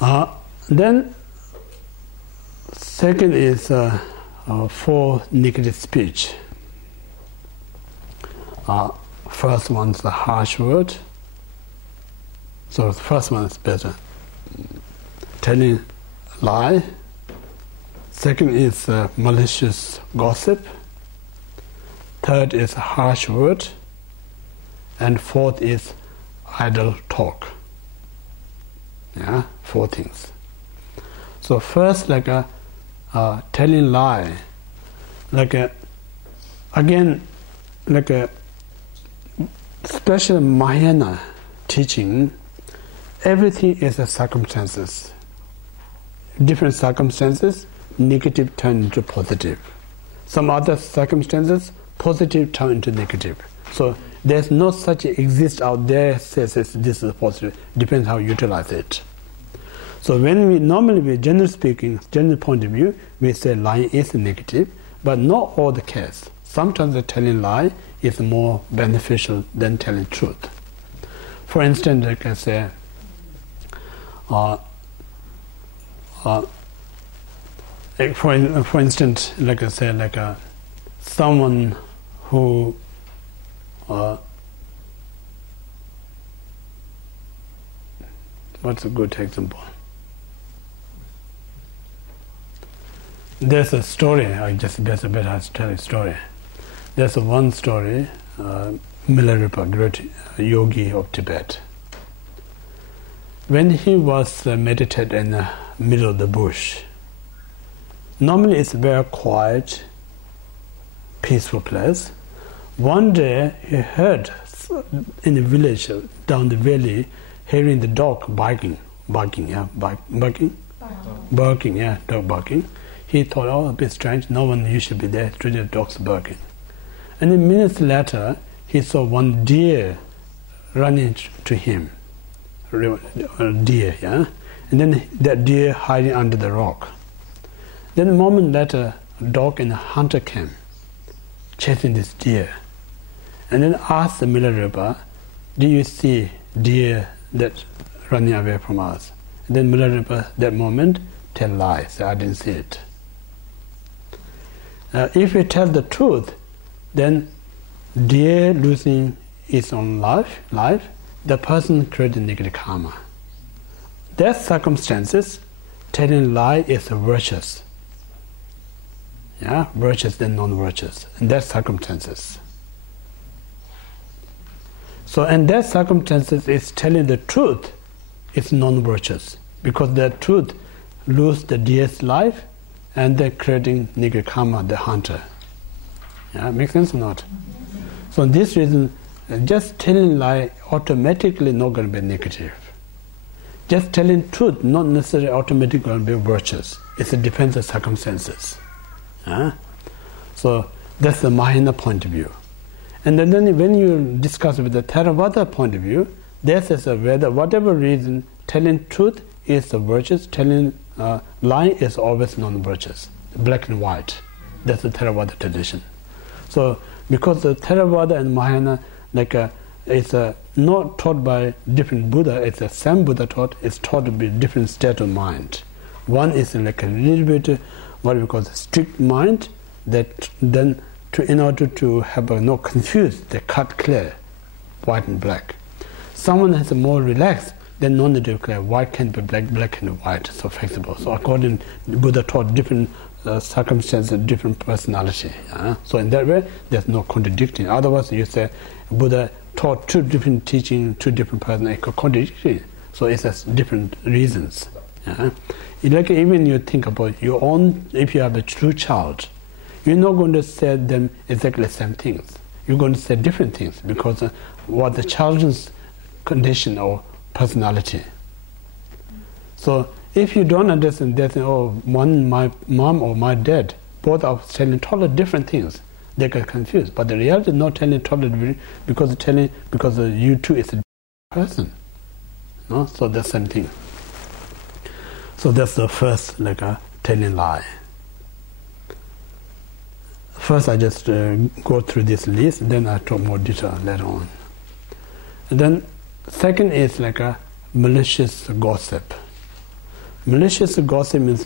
Then second is for negative speech. First one is the harsh word. So the first one is better. Telling lie. Second is malicious gossip. Third is harsh word. And fourth is idle talk. Yeah, 4 things. So first, like a telling lie, like a again, like a special Mahayana teaching. Everything is a circumstances. Different circumstances, negative turn into positive. Some other circumstances, positive turn into negative. So there's no such exist out there says this is positive. Depends how you utilize it. So when we normally, generally speaking, general point of view, we say lying is negative, but not all the case. Sometimes the telling lie is more beneficial than telling truth. For instance, like I say, for instance, like I say, like someone who what's a good example? There's a story. I just better tell a story. There's one story. Milarepa, great yogi of Tibet. When he was meditating in the middle of the bush, normally it's a very quiet, peaceful place. One day he heard in the village down the valley, hearing the dog barking, dog barking. He thought, oh, a bit strange. No one usually be there. It's really the dogs barking. And then minutes later, he saw one deer running to him. A deer, yeah. And then that deer hiding under the rock. Then a moment later, a dog and a hunter came, chasing this deer. And then asked the Milarepa, do you see deer that running away from us? And then Milarepa, that moment, tell lies. I didn't see it. If we tell the truth, then deer losing its own life, the person created negative karma. That circumstances, telling lie is virtuous. Yeah, virtuous than non-virtuous. And that circumstances. So, and that circumstances is telling the truth is non-virtuous, because that truth lose the deer's life, and they're creating negative karma, the hunter. Yeah, makes sense or not? So, this reason, just telling lie automatically not going to be negative. Just telling truth not necessarily automatically going to be virtuous. It depends on circumstances. So that's the Mahayana point of view. And then when you discuss with the Theravada point of view, there says whether whatever reason telling truth is the virtuous, telling lying is always non-virtuous, black and white. That's the Theravada tradition. So because the Theravada and Mahayana, like it's not taught by different Buddha, it's the same Buddha taught, it's taught to be different state of mind. One is like a little bit what we call the strict mind, that then in order to have no confused, they cut clear, white and black. Someone has a more relaxed, then no need to clear, white can be black, black can be white, so flexible. So according to Buddha taught different circumstances, different personality. So in that way, there's no contradicting. Otherwise, you say Buddha taught two different teaching, two different personalities, contradicting. So it's different reasons. Like even you think about your own, if you have a true child, you're not going to say them exactly the same things. You're going to say different things because what the child's condition or personality. So if you don't understand that, my mom or my dad, both are telling totally different things, they get confused. But the reality is not telling totally different, because you two is a person. No? So the same thing. So that's the first, telling lie. First, I just go through this list, then I talk more detail later on. And then, second is like a malicious gossip. malicious gossip means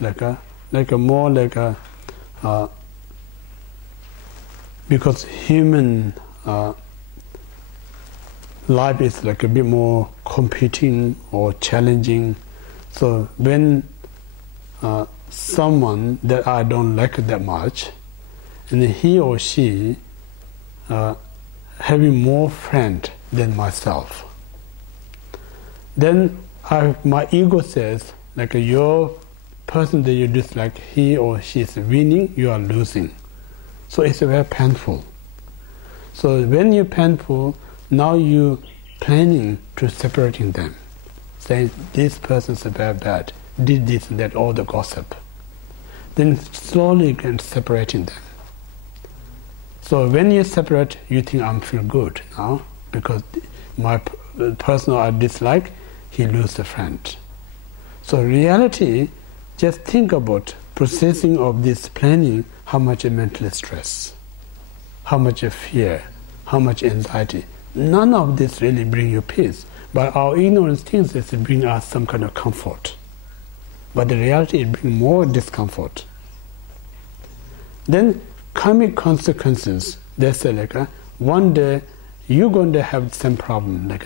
because human life is a bit more competing or challenging. So when someone that I don't like that much, and he or she having more friends than myself, then my ego says, your person that you dislike, he or she is winning, you are losing. So it's very painful. So when you're painful, now you're planning to separating them, saying this person's very bad, did this and that, all the gossip. Then slowly you can separating them. So when you separate, you think I'm feel good now because my person I dislike, he lose a friend. So reality, just think about processing of this planning, how much mental stress, how much fear, how much anxiety. None of this really bring you peace, but our ignorance thinks it bring us some kind of comfort. But the reality, it brings more discomfort. Then karmic consequences, they say one day you're going to have the same problem,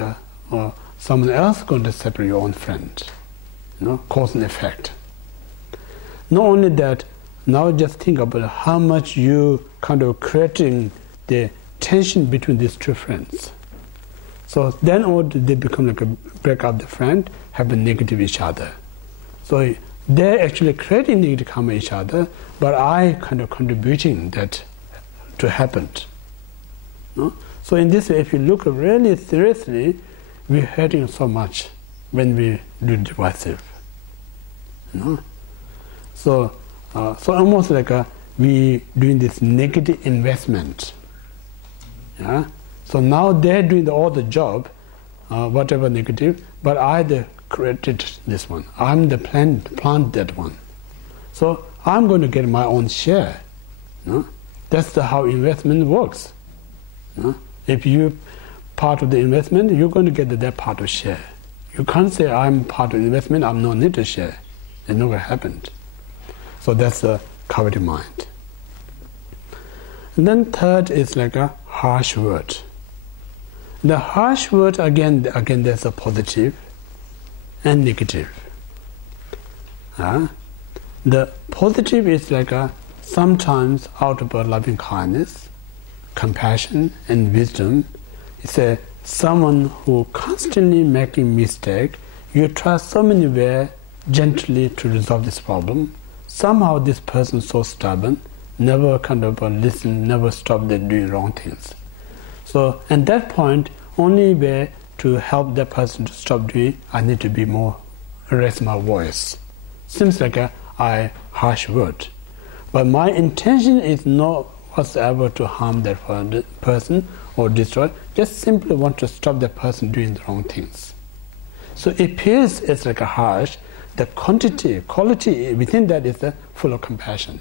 or someone else going to separate your own friend, cause and effect. Not only that, now just think about how much you kind of creating the tension between these two friends. So then they become break up the friend, have a negative each other. So they're actually creating negative karma each other, but I kind of contributing that to happen. So in this way, if you look really seriously, we're hurting so much when we do divisive. So almost we doing this negative investment. Yeah. So now they're doing all the job, whatever negative, but I created this one. I'm the plant that one. So I'm going to get my own share. That's how investment works. If you part of the investment, you're going to get that part of share. You can't say I'm part of the investment, I'm no need to share. It never happened. So that's the coveted mind. And then third is a harsh word. The harsh word, again there's a positive and negative. The positive is sometimes out of a loving kindness, compassion and wisdom. It's someone who constantly making mistake. You try so many ways gently to resolve this problem. Somehow this person so stubborn, never kind of listen, never stop them doing wrong things. So at that point, only way to help that person to stop doing, I need to be more, raise my voice. Seems like a harsh word. But my intention is not whatsoever to harm that person or destroy, just simply want to stop that person doing the wrong things. So it appears it's a harsh, the quality within that is full of compassion.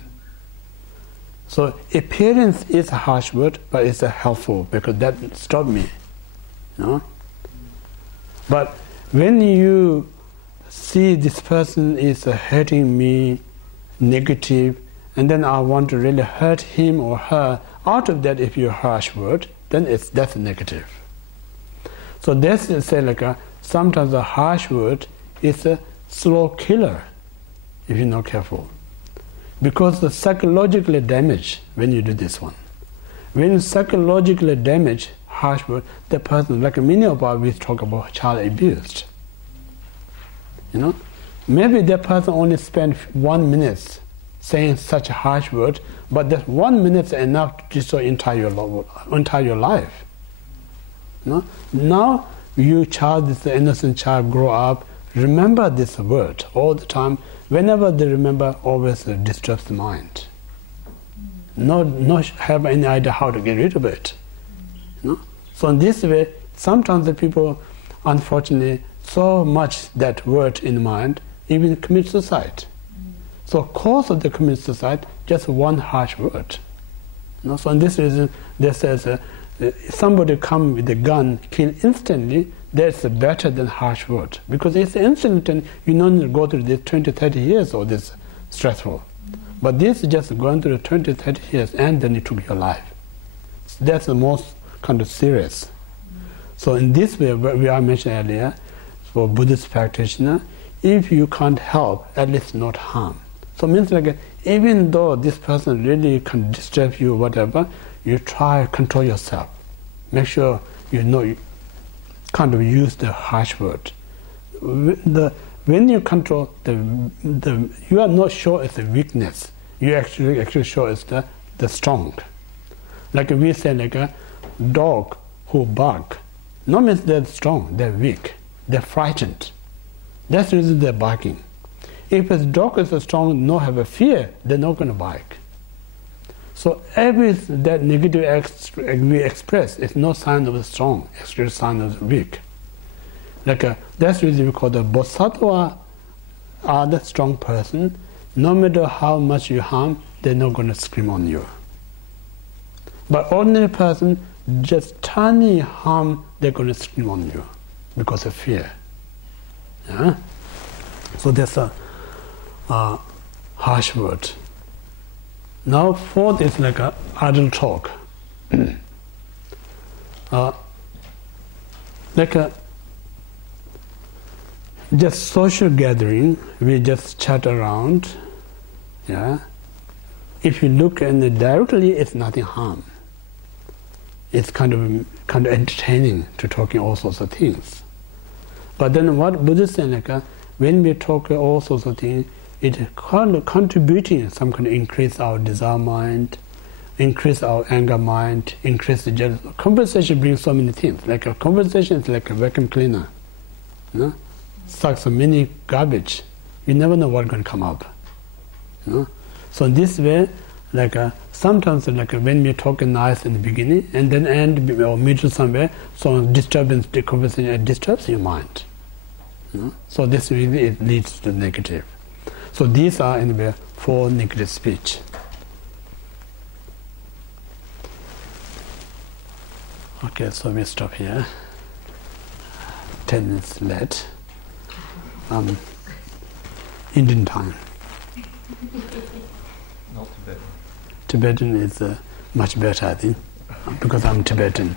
So appearance is a harsh word, but it's helpful because that stopped me. But when you see this person is hurting me, negative, and then I want to really hurt him or her, out of that, if you harsh word, then that's negative. So that's say sometimes a harsh word is a slow killer if you're not careful. Because the psychologically damage when you do this one. When you psychologically damage harsh word, the person, many of us we talk about child abused. Maybe that person only spent 1 minute saying such a harsh word, but that 1 minute is enough to destroy entire your life. Now you child, this innocent child, grow up, remember this word all the time. Whenever they remember, always disturbs the mind. Not have any idea how to get rid of it. So in this way, sometimes the people, unfortunately, so much that word in mind, even commit suicide. So cause of the commit suicide, just one harsh word. So in this reason, they says somebody come with a gun, kill instantly, that's better than harsh word, because it's instant and you don't go through this 20, 30 years or this stressful. But this is just going through 20, 30 years and then it took your life. That's the most kind of serious. So in this way, what we are mentioned earlier, for Buddhist practitioner, if you can't help, at least not harm. So it means like even though this person really can disturb you or whatever, you try to control yourself. Make sure you kind of use the harsh word. When you control you are not sure it's a weakness. You actually sure it's the strong. Like we say, like a dog who bark. No means they're strong, they're weak, they're frightened. That's the reason they're barking. If a dog is strong, no have a fear, they're not going to bark. So every that negative we express is no sign of the strong, it's a sign of the weak. Like that's the reason we call the bodhisattva are the strong person. No matter how much you harm, they're not going to scream on you. But ordinary person, just tiny harm, they're going to scream on you because of fear. Yeah? So that's a harsh word. Now fourth is like a idle talk. Like a just social gathering, we just chat around. Yeah. If you look at it directly, it's nothing harm. It's kind of entertaining to talking all sorts of things. But then what Buddha said, like when we talk all sorts of things, it kind of contributing some kind of increase our desire mind, increase our anger mind, increase the jealous. Conversation brings so many things. Like a conversation is like a vacuum cleaner. You know? Sucks so many garbage. You never know what's going to come up. You know? So in this way, like sometimes like when we talk nice in the beginning and then end or middle somewhere, so disturbance, the conversation disturbs your mind. You know? So this really it leads to negative. So these are in a way 4 negative speech. Okay, so we stop here. 10 minutes late. Indian time. Not Tibetan. Tibetan is much better, I think, because I'm Tibetan.